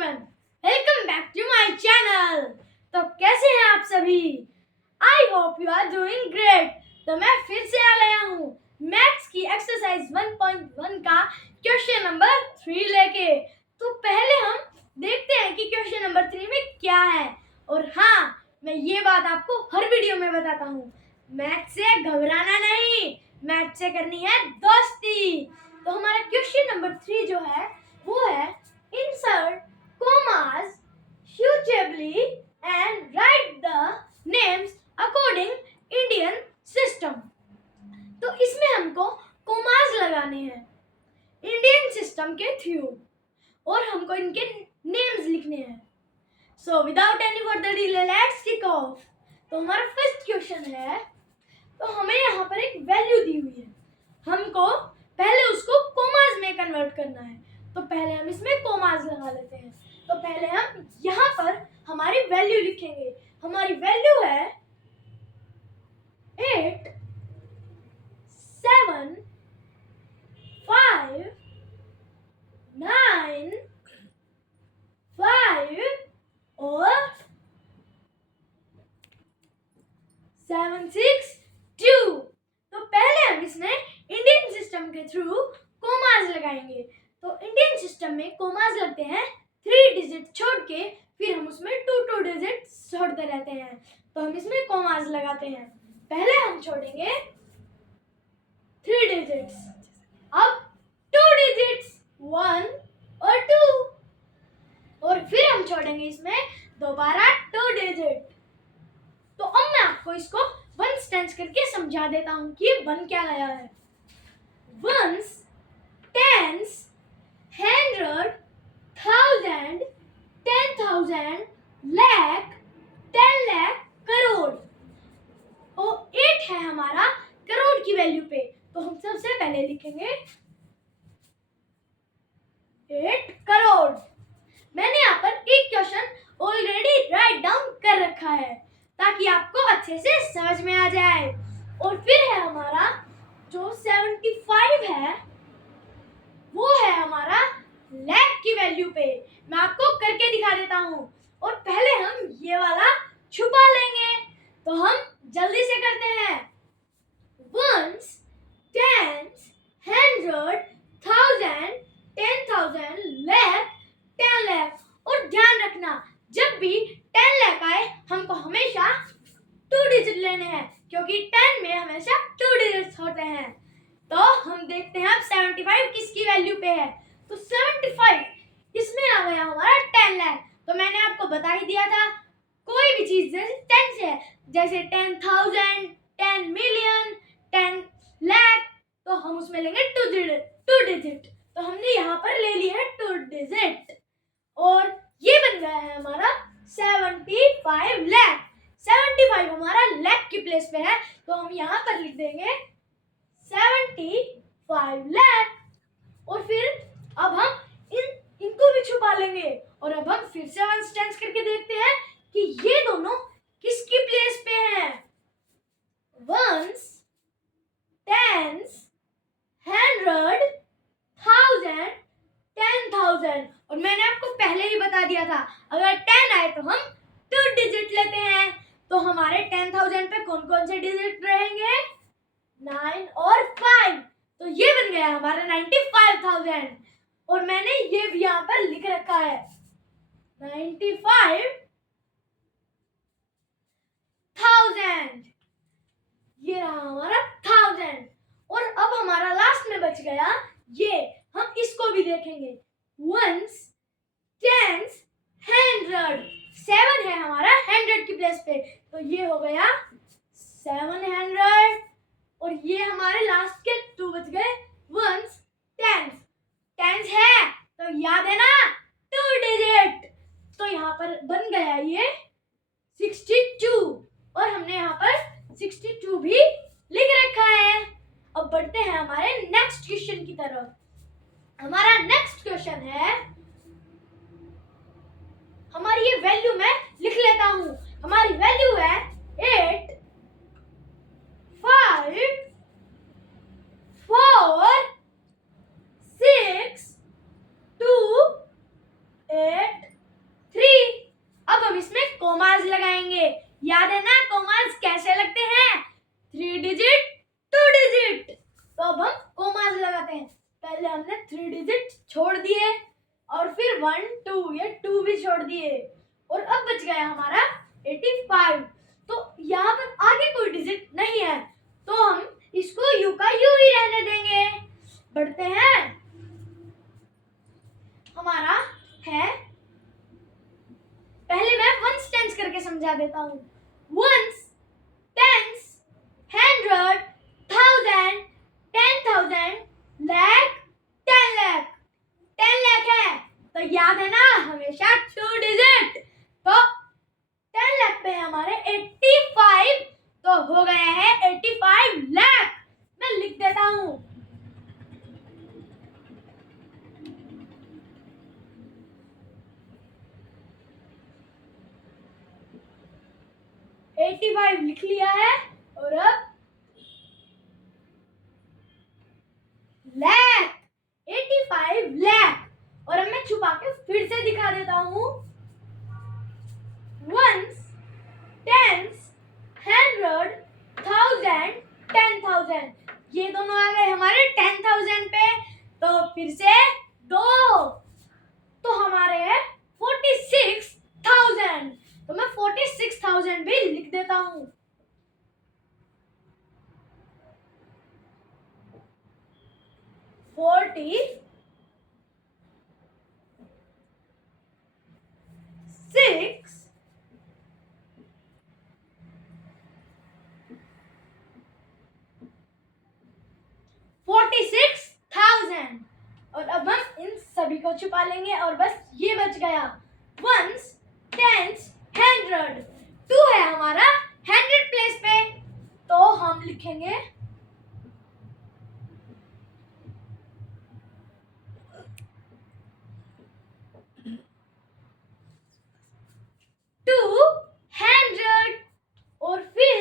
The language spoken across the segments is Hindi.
Everyone, welcome back to my channel. तो कैसे हैं आप सभी? I hope you are doing great. तो मैं फिर से आ गया हूँ मैथ्स की एक्सरसाइज 1.1 का क्वेश्चन नंबर 3 लेके। तो पहले हम देखते हैं कि क्वेश्चन नंबर 3 में क्या है। और हाँ, मैं ये बात आपको हर वीडियो में बताता हूँ, मैथ्स से घबराना नहीं, मैथ्स से करनी है दोस्ती। तो हमारा क्वेश्चन नंबर 3 जो है वो है insert commas suitably and write the names according Indian system। तो इसमें हमको कोमास लगाने हैं इंडियन सिस्टम के थ्रू और हमको इनके नेम्स लिखने हैं। So without any further delay let's kick off. तो हमारा फर्स्ट क्वेश्चन है, तो हमें यहाँ पर एक वैल्यू दी हुई है, हमको पहले उसको कोमास में कन्वर्ट करना है। तो पहले हम इसमें कोमास लगा लेते हैं। तो पहले हम यहाँ पर हमारी वैल्यू लिखेंगे। हमारी वैल्यू है 8 7 5 9 5 और 7 6 2। तो पहले हम इसमें इंडियन सिस्टम के थ्रू कोमास लगाएंगे। तो इंडियन सिस्टम में कोमास लगते हैं 3 डिजिट छोड़ के, फिर हम उसमें 2 डिजिट छोड़ते रहते हैं। तो हम इसमें कोमास लगाते हैं। पहले हम छोड़ेंगे 3 डिजिट्स, अब 2 डिजिट्स 1 और 2, और फिर हम छोड़ेंगे इसमें दोबारा 2 डिजिट। तो अब मैं आपको इसको वंस टेंस करके समझा देता हूँ कि ये बन क्या गया है। Ones, tens, 100, 1000, 10,000, lakh, 10 lakh, crore. और 8 है हमारा करोड़ की वैल्यू पे। तो हम सबसे पहले लिखेंगे 8 करोड़। मैंने यहाँ पर एक क्वेश्चन ऑलरेडी राइट डाउन कर रखा है ताकि आपको अच्छे से समझ में आ जाए। और फिर है हमारा जो 75 है वो है हमारा लाख की वैल्यू पे। मैं आपको करके दिखा देता हूँ। और पहले हम ये वाला छुपा लेंगे। तो हम जल्दी से करते हैं। Ones, tens, 100, 1000, 10,000, lakh, 10 lakh. और ध्यान रखना, जब भी 10 लाख आए हमको हमेशा 2 डिजिट लेने हैं, क्योंकि 10 में हमेशा 2 डिजिट्स होते हैं। तो हम देखते हैं अब 75 किसकी वैल्यू पे है। तो 75 इसमें आ गया हमारा 10 लाख। तो मैंने आपको बता ही दिया था, कोई भी चीज जैसे 10 से है, जैसे 10,000, 10 मिलियन, 10 लाख, तो हम उसमें लेंगे 2 डिजिट। तो हमने यहाँ पर ले लिया है 2 डिजिट और ये बन गया है हमारा 75 लाख। 75 हमारा लाख की प्लेस पे है, तो हम यहाँ पर लिख देंगे 75 लाख। और फिर अब हम इनको भी छुपा लेंगे। और अब हम फिर से वन टेंस करके देखते हैं कि ये दोनों किसकी प्लेस पे हैं। Ones, tens, 100, 1000, 10,000। और मैंने आपको पहले ही बता दिया था, अगर 10 आए तो हम 2 डिजिट लेते हैं। तो हमारे 10,000 पे कौन कौन से डिजिट रहेंगे? 9 और 5। तो ये बन गया हमारा 95,000। और मैंने ये भी यहाँ पर लिख रखा है 95,000। ये रहा हमारा 1000। और अब हमारा लास्ट में बच गया ये, हम इसको भी देखेंगे। वंस, टेंस, 100, 7 है हमारा 100 की प्लेस पे, तो ये हो गया 700। और ये हमारे लास्ट के 2 बच गए। वंस, टेंस, टेंस है तो याद है ना 2 डिजिट। तो यहाँ पर बन गया ये 62। और हमने यहाँ पर 62 भी लिख रखा है। अब बढ़ते हैं हमारे नेक्स्ट क्वेश्चन की तरफ। हमारा नेक्स्ट क्वेश्चन है, हमारी ये वैल्यू मैं लिख लेता हूँ। हमारी वैल्यू है 8 5 4 6 2 8 याद है ना कोमास कैसे लगते हैं? 3 डिजिट 2 डिजिट। तो अब हम कोमास लगाते हैं। पहले हमने 3 डिजिट छोड़ दिए और फिर 1 2 ये 2 भी छोड़ दिए और अब बच गया हमारा 85। तो यहाँ पर आगे कोई डिजिट नहीं है तो हम इसको यू का यू ही रहने देंगे। बढ़ते हैं। हमारा है, पहले मैं वंस टेंस करके समझा देता हूँ। Ones, tens, 100, 1000, 10,000, lakh, 10 lakh. 10 लाख है तो याद है ना हमेशा 2 डिजिट। तो 10 लाख पे हमारे 85 तो हो गया है 85 लाख। मैं लिख देता हूँ। $85 लिख लिया है और अब लाख, 85 लाख। और अब मैं छुपा के फिर से दिखा देता हूँ। Ones, tens, 100, 1000, 10,000। ये दोनों आ गए हमारे 10,000 पे। तो फिर से 2 तो हमारे है 46,000। तो मैं 46,000 भी लिख देता हूँ। $46,000 और अब हम इन सभी को छुपा लेंगे और बस ये बच गया। वंस, टेंस, 100, 2 है हमारा 100 प्लेस पे तो हम लिखेंगे 200 और फिर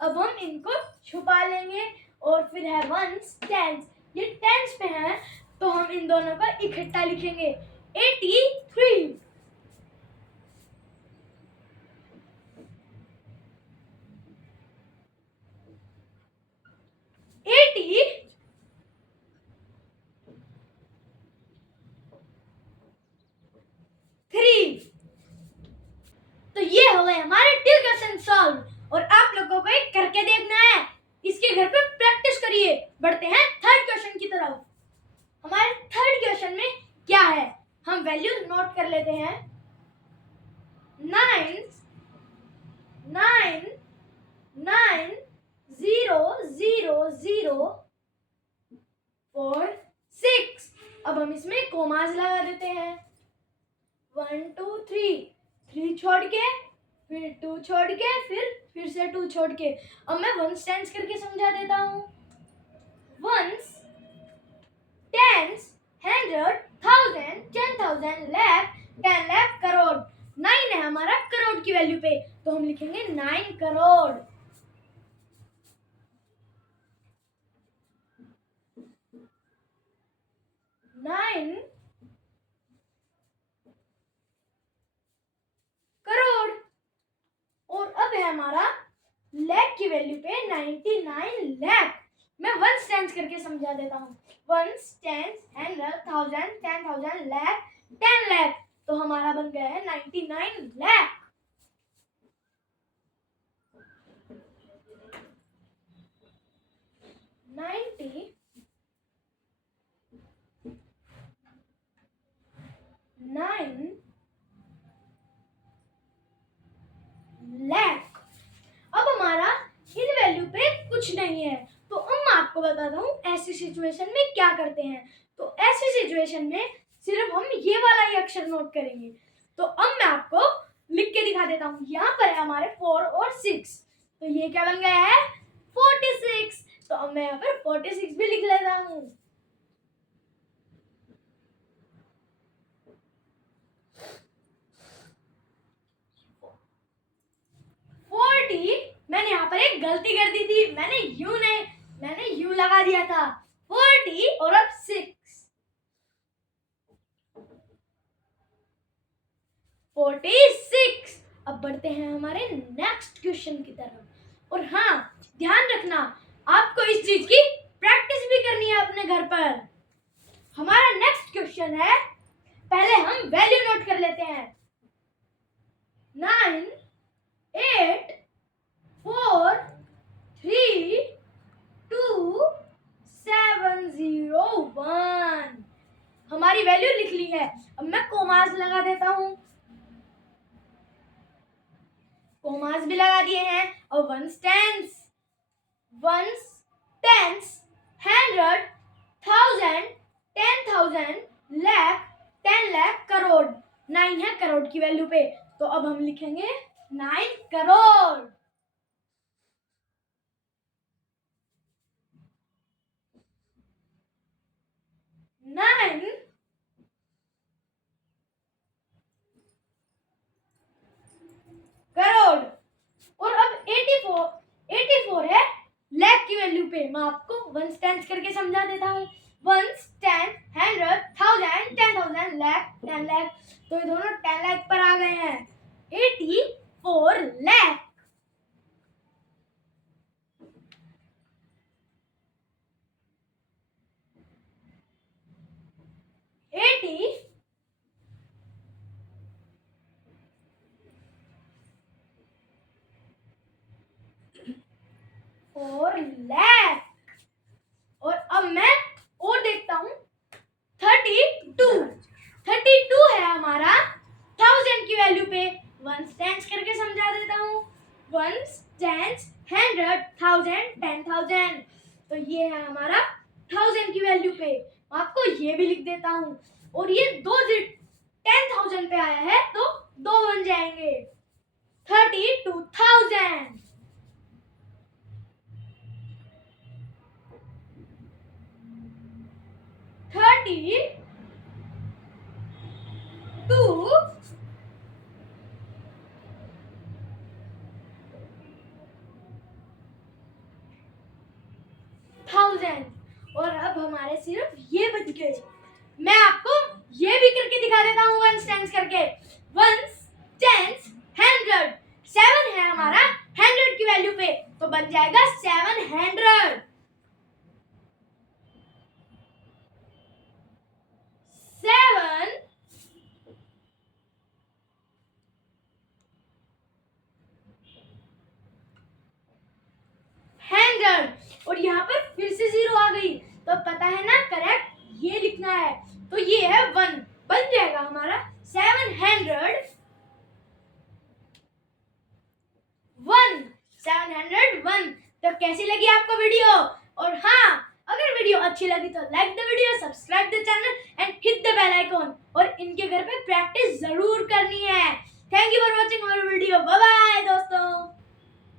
अब हम इनको छुपा लेंगे और फिर है वंस, टेंस। ये टेंस पे है तो हम इन दोनों का इकट्ठा लिखेंगे 83। 83। तो ये हो गए हमारे 2 क्वेश्चन सॉल्व और आप लोगों को एक करके देखना है। इसके घर पे प्रैक्टिस करिए। बढ़ते हैं थर्ड क्वेश्चन की तरफ। हमारे थर्ड क्वेश्चन में क्या है हम वैल्यू नोट कर लेते हैं। 9 9 9 0 0 0 4 6। अब हम इसमें कोमास लगा देते हैं। 1 2 3 3 छोड़ के फिर 2 छोड़ के फिर से 2 छोड़ के। अब मैं वंस टेंस करके समझा देता हूँ। Ones, tens, 100, 1000, 10,000, lakh, 10 lakh, crore. 9 है हमारा करोड़ की वैल्यू पे तो हम लिखेंगे 9 करोड़। नाइन करोड़। और अब है हमारा लाख की वैल्यू पे 99 लाख। मैं वंस टेंस करके समझा देता हूँ। Ones, tens, 100, 1000, 10,000, lakh, 10 lakh. तो हमारा बन गया है 99 लाख। लाख। अब हमारा इन वैल्यू पे कुछ नहीं है तो अब मैं आपको बताता हूँ ऐसी सिचुएशन में क्या करते हैं। तो ऐसी सिचुएशन में सिर्फ हम ये वाला ही अक्षर नोट करेंगे। तो अब मैं आपको लिख के दिखा देता हूँ। यहाँ पर है हमारे 4 और 6 तो ये क्या बन गया है 46। तो अब मैं यहाँ पर 46 भी लिख लेता हूँ। मैंने यहाँ पर एक गलती कर दी थी। मैंने यू लगा दिया था। 40 और अब 6 46। अब बढ़ते हैं हमारे नेक्स्ट क्वेश्चन की तरफ। और हाँ, ध्यान रखना, आपको इस चीज की प्रैक्टिस भी करनी है अपने घर पर। हमारा नेक्स्ट क्वेश्चन है, पहले हम वैल्यू नोट कर लेते हैं। 9, 8, 4, 3, 2, 7, 0, 1। हमारी वैल्यू लिख ली है। अब मैं कोमास लगा देता हूं। कोमास भी लगा दिए हैं। और वंस, टेंस, 100, 1000, 10,000, लाख, 10 लाख, करोड़। 9 है करोड़ की वैल्यू पे, तो अब हम लिखेंगे 9 करोड़। नाइन करोड़। और अब 84 है लाख की वैल्यू पे। मैं आपको वंस, टेंस करके समझा देता हूँ। 1, 10, 100, 1000, 10,000, लाख, 10 लाख। तो ये दोनों 10 लाख पर आ गए हैं। 84 लाख। और लाख। और अब मैं और देखता हूँ, 32 है हमारा 1000 की वैल्यू पे। वंस, टेंस करके समझा देता हूँ। 1, 10, 100, 1000, 10,000। तो ये है हमारा 1000 की वैल्यू पे। आपको ये भी लिख देता हूँ। और ये 10,000 पे आया है, तो 2 बन जाएंगे। 32,000। 32,000 और अब हमारे सिर्फ ये बच गए। मैं आपको ये भी करके दिखा देता हूँ, वंस, टेंस करके। 1, 10, 100, 7 है हमारा 100 की वैल्यू पे, तो बन जाएगा 700। 7 100। और यहाँ पर फिर से 0 आ गई, तो पता है ना, करेक्ट ये लिखना है। तो ये है 1, बन जाएगा हमारा 701। 701। तो कैसी लगी आपको वीडियो? और हाँ, अगर वीडियो अच्छी लगी तो like the video, subscribe the channel and hit the bell icon. और इनके घर पे प्रैक्टिस जरूर करनी है। Thank you for watching our video. Bye bye दोस्तों।